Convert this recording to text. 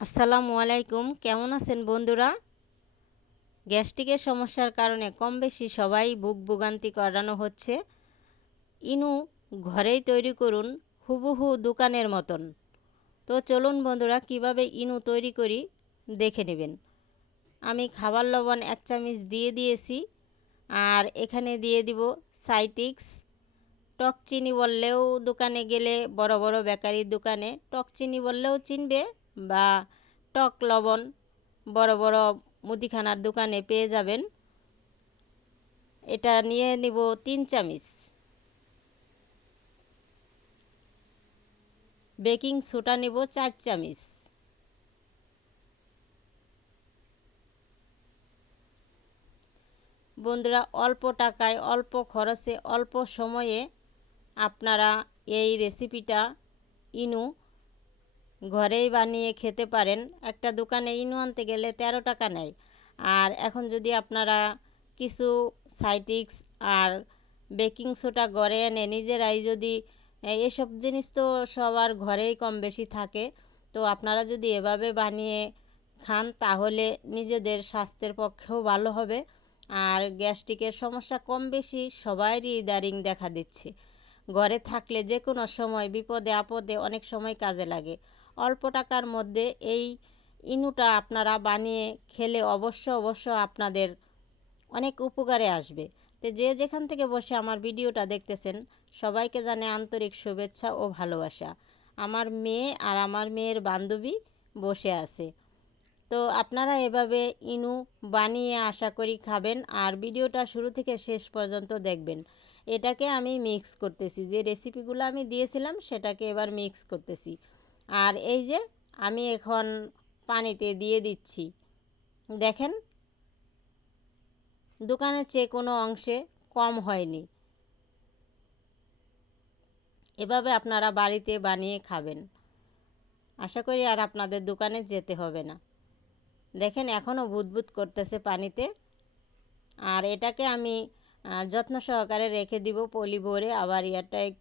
আসসালামু আলাইকুম। কেমন আছেন বন্ধুরা? গ্যাস্ট্রিকের সমস্যার কারণে কম বেশি সবাই বুক ভোগান্তি করানো হচ্ছে। ইনু ঘরেই তৈরি করুন হুবহু দোকানের মতন। তো চলুন বন্ধুরা, কীভাবে ইনু তৈরি করি দেখে নেবেন। আমি খাবার লবণ এক চামচ দিয়ে দিয়েছি। আর এখানে দিয়ে দিব সাইটিক্স। টক চিনি বললেও দোকানে গেলে বড় বড় বেকারির দোকানে টক চিনি বললেও চিনবে। বা টক লবণ বড় বড় মুদিখানার দোকানে পেয়ে যাবেন। এটা নিয়ে নিব তিন চামিচ। বেকিং সোডা নিব চার চামিচ। বন্ধুরা, অল্প টাকায়, অল্প খরচে, অল্প সময়ে আপনারা এই রেসিপিটা ইনু ঘরেই বানিয়ে খেতে পারেন। একটা দোকানে ইনু আনতে গেলে তেরো টাকা নেয়। আর এখন যদি আপনারা কিছু সাইটিক্স আর বেকিং সোডা ঘরে এনে নিজেরাই যদি এসব জিনিস তো সবার ঘরেই কম বেশি থাকে। তো আপনারা যদি এভাবে বানিয়ে খান তাহলে নিজেদের স্বাস্থ্যের পক্ষেও ভালো হবে। আর গ্যাস্ট্রিকের সমস্যা কম বেশি সবারই ইদারিং দেখা দিচ্ছে। ঘরে থাকলে যে কোনো সময় বিপদে আপদে অনেক সময় কাজে লাগে। অল্প টাকার মধ্যে এই ইনুটা আপনারা বানিয়ে খেলে অবশ্য অবশ্য আপনাদের অনেক উপকারে আসবে। তো যে যেখান থেকে বসে আমার ভিডিওটা দেখতেছেন, সবাইকে জানে আন্তরিক শুভেচ্ছা ও ভালোবাসা। আমার মেয়ে আর আমার মেয়ের বান্ধবী বসে আছে। তো আপনারা এভাবে ইনু বানিয়ে আশা করি খাবেন আর ভিডিওটা শুরু থেকে শেষ পর্যন্ত দেখবেন। এটাকে আমি মিক্স করতেছি। যে রেসিপিগুলো আমি দিয়েছিলাম, সেটাকে এবার মিক্স করতেছি। আর এই যে আমি এখন পানিতে দিয়ে দিচ্ছি। দেখেন, দোকানের চেয়ে কোনো অংশে কম হয়নি। এভাবে আপনারা বাড়িতে বানিয়ে খাবেন। আশা করি আর আপনাদের দোকানে যেতে হবে না। দেখেন, এখনও বুদবুদ করতেছে পানিতে। আর এটাকে আমি যত্ন সহকারে রেখে দিব পলি ভরে। আবার এয়ারটাইট